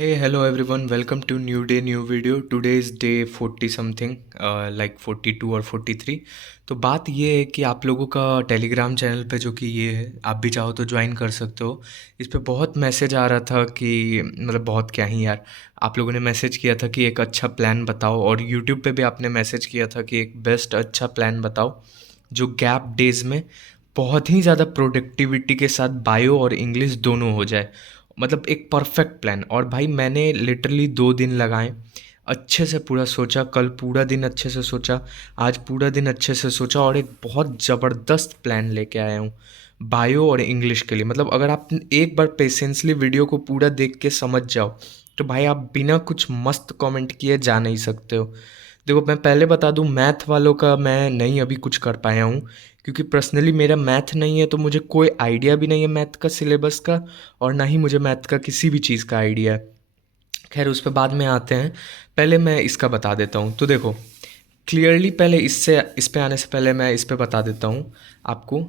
Hey, hello everyone. Welcome to new day, new video. Today is day 40 something, like 42 और 43. तो बात ये है कि आप लोगों का टेलीग्राम चैनल पे जो कि ये है, आप भी चाहो तो ज्वाइन कर सकते हो। इस पे बहुत मैसेज आ रहा था कि मतलब बहुत क्या ही यार, आप लोगों ने मैसेज किया था कि एक अच्छा प्लान बताओ, और यूट्यूब पे भी आपने मैसेज किया था कि एक बेस्ट अच्छा प्लान बताओ जो गैप डेज में बहुत ही ज़्यादा प्रोडक्टिविटी के साथ बायो और इंग्लिश दोनों हो जाए। मतलब एक परफेक्ट प्लान। और भाई मैंने लिटरली 2 दिन लगाए, अच्छे से पूरा सोचा, कल पूरा दिन अच्छे से सोचा, आज पूरा दिन अच्छे से सोचा, और एक बहुत ज़बरदस्त प्लान लेके आया हूँ बायो और इंग्लिश के लिए। मतलब अगर आप एक बार पेशेंसली वीडियो को पूरा देख के समझ जाओ तो भाई आप बिना कुछ मस्त कमेंट किए जा नहीं सकते हो। देखो, मैं पहले बता दूं, मैथ वालों का मैं नहीं अभी कुछ कर पाया हूँ, क्योंकि पर्सनली मेरा मैथ नहीं है, तो मुझे कोई आइडिया भी नहीं है मैथ का सिलेबस का, और ना ही मुझे मैथ का किसी भी चीज़ का आइडिया है। खैर, उस पर बाद में आते हैं। पहले मैं इसका बता देता हूँ। तो देखो, क्लियरली पहले इस पे आने से पहले मैं इस पे बता देता हूँ आपको।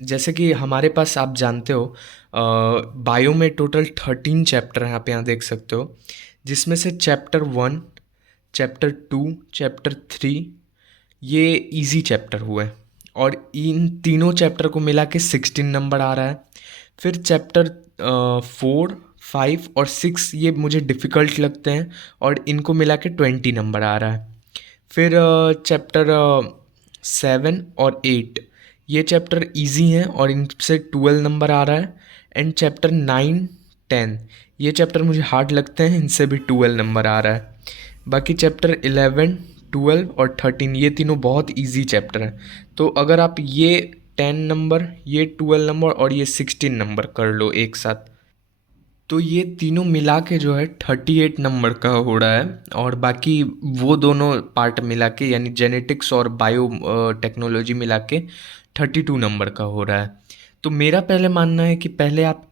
जैसे कि हमारे पास, आप जानते हो, बायो में टोटल 13 चैप्टर हैं, आप यहाँ देख सकते हो, जिसमें से चैप्टर 1, चैप्टर 2, चैप्टर 3 ये इजी चैप्टर हुए, और इन तीनों चैप्टर को मिला के 16 नंबर आ रहा है। फिर चैप्टर 4, 5 और 6 ये मुझे डिफ़िकल्ट लगते हैं, और इनको मिला के 20 नंबर आ रहा है। फिर चैप्टर 7 और 8 ये चैप्टर इजी हैं, और इनसे 12 नंबर आ रहा है। एंड चैप्टर 9, 10 ये चैप्टर मुझे हार्ड लगते हैं, इनसे भी 12 नंबर आ रहा है। बाकी चैप्टर 11, 12 और 13 ये तीनों बहुत इजी चैप्टर हैं। तो अगर आप ये 10 नंबर, ये 12 नंबर और ये 16 नंबर कर लो एक साथ, तो ये तीनों मिला के जो है 38 नंबर का हो रहा है। और बाकी वो दोनों पार्ट मिला के, यानी जेनेटिक्स और बायो टेक्नोलॉजी मिला के 32 नंबर का हो रहा है। तो मेरा पहले मानना है कि पहले आप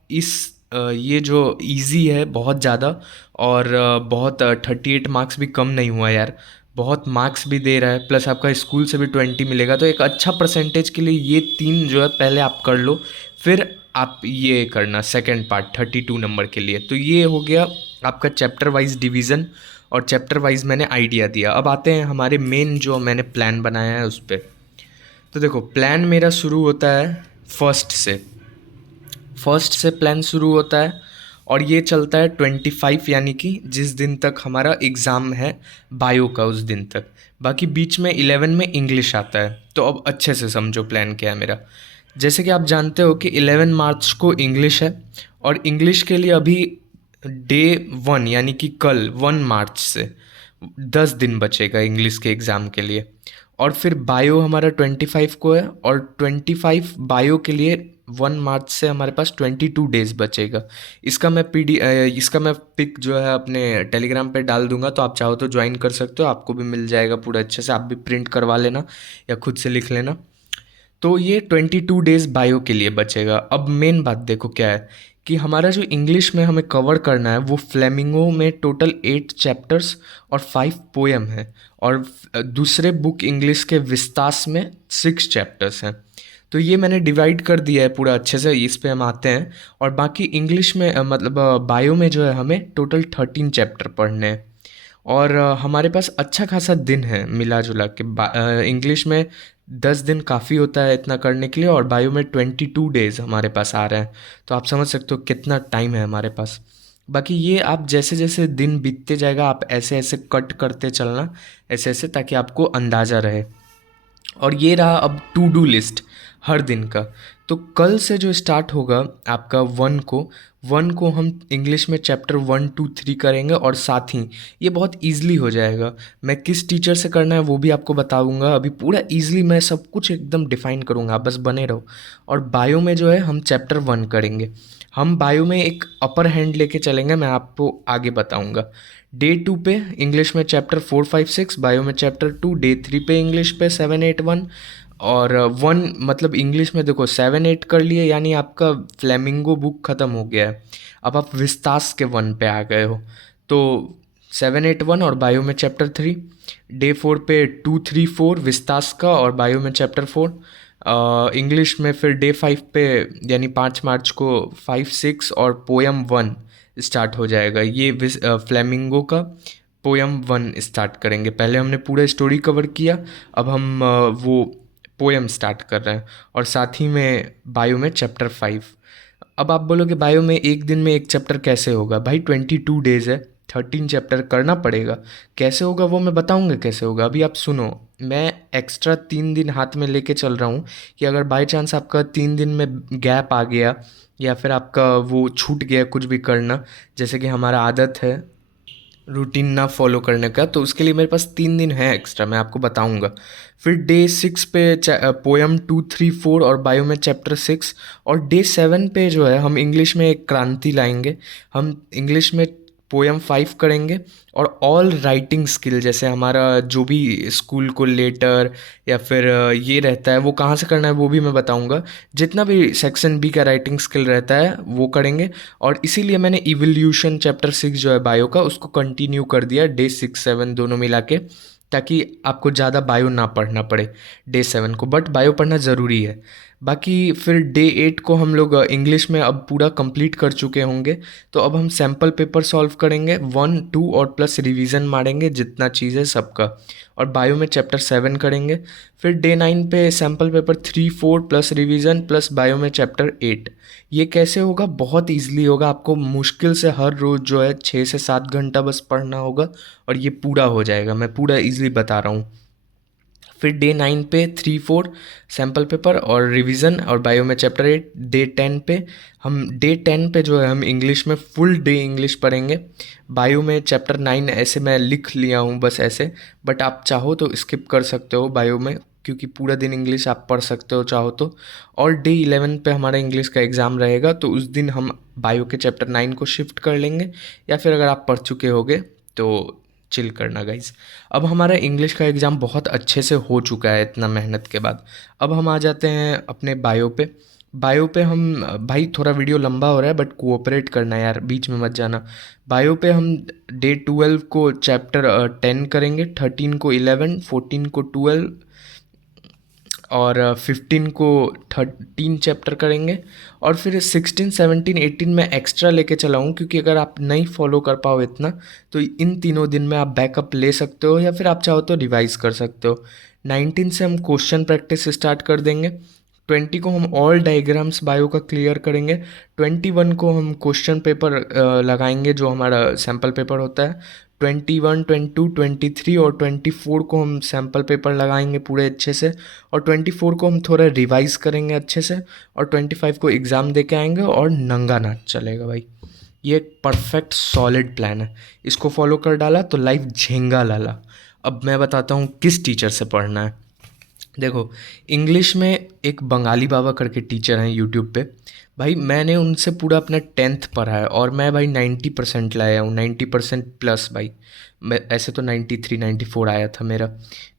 ये जो इजी है बहुत ज़्यादा, और बहुत 38 मार्क्स भी कम नहीं हुआ यार, बहुत मार्क्स भी दे रहा है, प्लस आपका स्कूल से भी 20 मिलेगा, तो एक अच्छा परसेंटेज के लिए ये तीन जो है पहले आप कर लो। फिर आप ये करना सेकंड पार्ट 32 नंबर के लिए। तो ये हो गया आपका चैप्टर वाइज डिवीज़न, और चैप्टर वाइज मैंने आइडिया दिया। अब आते हैं हमारे मेन जो मैंने प्लान बनाया है उस पर। तो देखो, प्लान मेरा शुरू होता है फर्स्ट से प्लान शुरू होता है, और ये चलता है 25, यानी कि जिस दिन तक हमारा एग्ज़ाम है बायो का उस दिन तक। बाकी बीच में 11 में इंग्लिश आता है। तो अब अच्छे से समझो प्लान क्या है मेरा। जैसे कि आप जानते हो कि 11 मार्च को इंग्लिश है, और इंग्लिश के लिए अभी डे 1 यानी कि कल 1 मार्च से 10 दिन बचेगा इंग्लिश के एग्ज़ाम के लिए। और फिर बायो हमारा 25 को है, और 25 बायो के लिए 1 मार्च से हमारे पास 22 डेज बचेगा। इसका मैं पिक जो है अपने टेलीग्राम पे डाल दूंगा, तो आप चाहो तो ज्वाइन कर सकते हो, आपको भी मिल जाएगा पूरा अच्छे से, आप भी प्रिंट करवा लेना या खुद से लिख लेना। तो ये 22 डेज बायो के लिए बचेगा। अब मेन बात देखो क्या है, कि हमारा जो इंग्लिश में हमें कवर करना है वो फ्लेमिंगो में टोटल 8 चैप्टर्स और 5 पोएम है, और दूसरे बुक इंग्लिश के विस्तास में 6 चैप्टर्स हैं। तो ये मैंने डिवाइड कर दिया है पूरा अच्छे से, इस पे हम आते हैं। और बाकी इंग्लिश में मतलब बायो में जो है हमें टोटल 13 चैप्टर पढ़ने हैं, और हमारे पास अच्छा खासा दिन है मिला जुला के। इंग्लिश में 10 दिन काफ़ी होता है इतना करने के लिए, और बायो में 22 डेज हमारे पास आ रहे हैं। तो आप समझ सकते हो कितना टाइम है हमारे पास। बाकी ये आप जैसे जैसे दिन बीतते जाएगा, आप ऐसे ऐसे कट करते चलना, ऐसे ऐसे, ताकि आपको अंदाज़ा रहे। और ये रहा अब टू डू लिस्ट हर दिन का। तो कल से जो स्टार्ट होगा आपका 1 को हम इंग्लिश में चैप्टर 1, 2, 3 करेंगे, और साथ ही ये बहुत ईजिली हो जाएगा। मैं किस टीचर से करना है वो भी आपको बताऊंगा, अभी पूरा ईजिली मैं सब कुछ एकदम डिफाइन करूंगा, आप बस बने रहो। और बायो में जो है हम चैप्टर 1 करेंगे। हम बायो में एक अपर हैंड लेके चलेंगे, मैं आपको आगे बताऊंगा। डे 2 पे इंग्लिश में चैप्टर 4, 5, 6, बायो में चैप्टर 2, डे 3 पे इंग्लिश पे 7, 8, 1। और 1 मतलब इंग्लिश में देखो 7, 8 कर लिए, यानी आपका फ्लेमिंगो बुक ख़त्म हो गया है। अब आप विस्तास के 1 पे आ गए हो। तो 7, 8, 1 और बायो में चैप्टर 3। डे 4 पे 2, 3, 4 विस्तास का, और बायो में चैप्टर 4। इंग्लिश में फिर डे 5 पे, यानी 5 मार्च को 5, 6 और पोएम 1 स्टार्ट हो जाएगा। ये फ्लेमिंगो का पोयम 1 स्टार्ट करेंगे। पहले हमने पूरा स्टोरी कवर किया, अब हम वो पोयम स्टार्ट कर रहे हैं, और साथ ही में बायो में चैप्टर 5। अब आप बोलोगे बायो में एक दिन में एक चैप्टर कैसे होगा? भाई 22 डेज़ है, 13 चैप्टर करना पड़ेगा। कैसे होगा वो मैं बताऊंगा कैसे होगा। अभी आप सुनो, मैं एक्स्ट्रा 3 दिन हाथ में लेके चल रहा हूँ कि अगर बाई चांस आपका 3 दिन में गैप आ गया या फिर आपका वो छूट गया कुछ भी करना, जैसे कि हमारा आदत है रूटीन ना फॉलो करने का, तो उसके लिए मेरे पास 3 दिन है एक्स्ट्रा, मैं आपको बताऊंगा। फिर डे 6 पे पोयम 2, 3, 4 और बायो में चैप्टर 6। और डे 7 पे जो है हम इंग्लिश में एक क्रांति लाएंगे। हम इंग्लिश में पोयम 5 करेंगे, और ऑल राइटिंग स्किल, जैसे हमारा जो भी स्कूल को लेटर या फिर ये रहता है वो कहाँ से करना है वो भी मैं बताऊंगा। जितना भी सेक्शन बी का राइटिंग स्किल रहता है वो करेंगे। और इसीलिए मैंने इवोल्यूशन चैप्टर 6 जो है बायो का, उसको कंटिन्यू कर दिया डे 6, 7 दोनों मिला के, ताकि आपको ज़्यादा बायो ना पढ़ना पड़े डे 7 को। बट बायो पढ़ना ज़रूरी है। बाकी फिर डे 8 को हम लोग इंग्लिश में अब पूरा कंप्लीट कर चुके होंगे, तो अब हम सैम्पल पेपर सॉल्व करेंगे 1, 2 और प्लस रिवीजन मारेंगे जितना चीज़ है सबका। और बायो में चैप्टर 7 करेंगे। फिर डे 9 पे sample paper 3, 4 plus revision plus bio में चैप्टर 8। ये कैसे होगा? बहुत ईजिली होगा। आपको मुश्किल से हर रोज़ जो है 6 से 7 घंटा बस पढ़ना होगा और ये पूरा हो जाएगा। मैं पूरा ईजिली बता रहा हूँ। फिर डे 9 पे 3, 4 सैम्पल पेपर और रिवीजन और बायो में चैप्टर 8। डे 10 पे जो है हम इंग्लिश में फुल डे इंग्लिश पढ़ेंगे। बायो में चैप्टर 9 ऐसे मैं लिख लिया हूँ बस ऐसे, बट आप चाहो तो स्किप कर सकते हो बायो में, क्योंकि पूरा दिन इंग्लिश आप पढ़ सकते हो चाहो तो। और डे 11 पे हमारा इंग्लिश का एग्ज़ाम रहेगा, तो उस दिन हम बायो के चैप्टर 9 को शिफ्ट कर लेंगे, या फिर अगर आप पढ़ चुके होगे तो चिल करना गाइज। अब हमारा इंग्लिश का एग्ज़ाम बहुत अच्छे से हो चुका है इतना मेहनत के बाद। अब हम आ जाते हैं अपने बायो पे। बायो पे हम, भाई थोड़ा वीडियो लंबा हो रहा है बट कोऑपरेट करना यार, बीच में मत जाना। बायो पे हम डे 12 को चैप्टर 10 करेंगे, 13 को 11, 14 को 12 और 15 को 13 चैप्टर करेंगे। और फिर 16, 17, 18 में एक्स्ट्रा लेके चला हूँ, क्योंकि अगर आप नहीं फॉलो कर पाओ इतना तो इन तीनों दिन में आप बैकअप ले सकते हो, या फिर आप चाहो तो रिवाइज कर सकते हो। 19 से हम क्वेश्चन प्रैक्टिस स्टार्ट कर देंगे। 20 को हम ऑल डायग्राम्स बायो का क्लियर करेंगे। 21 को हम क्वेश्चन पेपर लगाएंगे जो हमारा सैम्पल पेपर होता है। 21, 22, 23 और 24 को हम सैम्पल पेपर लगाएंगे पूरे अच्छे से। और 24 को हम थोड़ा रिवाइज करेंगे अच्छे से। और 25 को एग्ज़ाम दे के आएंगे और नंगा नाच चलेगा भाई। ये एक परफेक्ट सॉलिड प्लान है। इसको फॉलो कर डाला तो लाइफ झेंगा लाला। अब मैं बताता हूँ किस टीचर से पढ़ना है। देखो, इंग्लिश में एक बंगाली बाबा करके टीचर हैं यूट्यूब पे। भाई मैंने उनसे पूरा अपना 10th पढ़ा है, और मैं भाई 90% लाया हूँ, 90% प्लस भाई। मैं ऐसे तो 93, 94 आया था मेरा,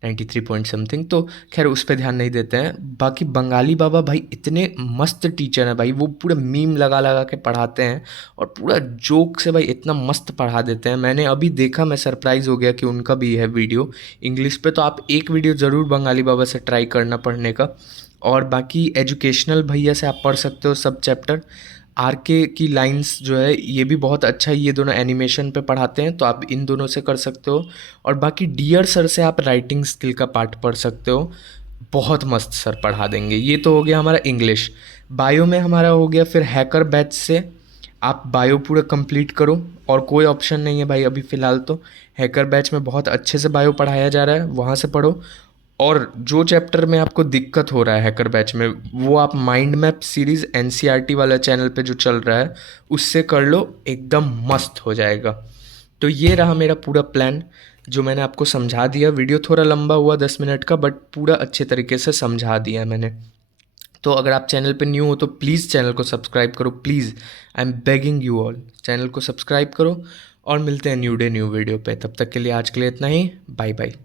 93 पॉइंट समथिंग। तो खैर उस पर ध्यान नहीं देते हैं। बाकी बंगाली बाबा भाई इतने मस्त टीचर हैं भाई, वो पूरे मीम लगा लगा के पढ़ाते हैं और पूरा जोक से भाई इतना मस्त पढ़ा देते हैं। मैंने अभी देखा, मैं सरप्राइज़ हो गया कि उनका भी है वीडियो इंग्लिश पे। तो आप एक वीडियो ज़रूर बंगाली बाबा से ट्राई करना पढ़ने का। और बाकी एजुकेशनल भैया से आप पढ़ सकते हो सब चैप्टर। आर के की लाइंस जो है ये भी बहुत अच्छा है, ये दोनों एनिमेशन पे पढ़ाते हैं, तो आप इन दोनों से कर सकते हो। और बाकी डियर सर से आप राइटिंग स्किल का पार्ट पढ़ सकते हो, बहुत मस्त सर पढ़ा देंगे। ये तो हो गया हमारा इंग्लिश। बायो में हमारा हो गया फिर हैकर बैच से आप बायो पूरा कंप्लीट करो, और कोई ऑप्शन नहीं है भाई अभी फ़िलहाल तो। हैकर बैच में बहुत अच्छे से बायो पढ़ाया जा रहा है, वहाँ से पढ़ो। और जो चैप्टर में आपको दिक्कत हो रहा है हैकर बैच में, वो आप माइंड मैप सीरीज़ एनसीईआरटी वाला चैनल पे जो चल रहा है उससे कर लो, एकदम मस्त हो जाएगा। तो ये रहा मेरा पूरा प्लान जो मैंने आपको समझा दिया। वीडियो थोड़ा लंबा हुआ 10 मिनट का, बट पूरा अच्छे तरीके से समझा दिया मैंने। तो अगर आप चैनल पे न्यू हो तो प्लीज़ चैनल को सब्सक्राइब करो, please, I am begging you all, channel को सब्सक्राइब करो। और मिलते हैं न्यू डे न्यू वीडियो पे। तब तक के लिए आज के लिए इतना ही, बाय बाय।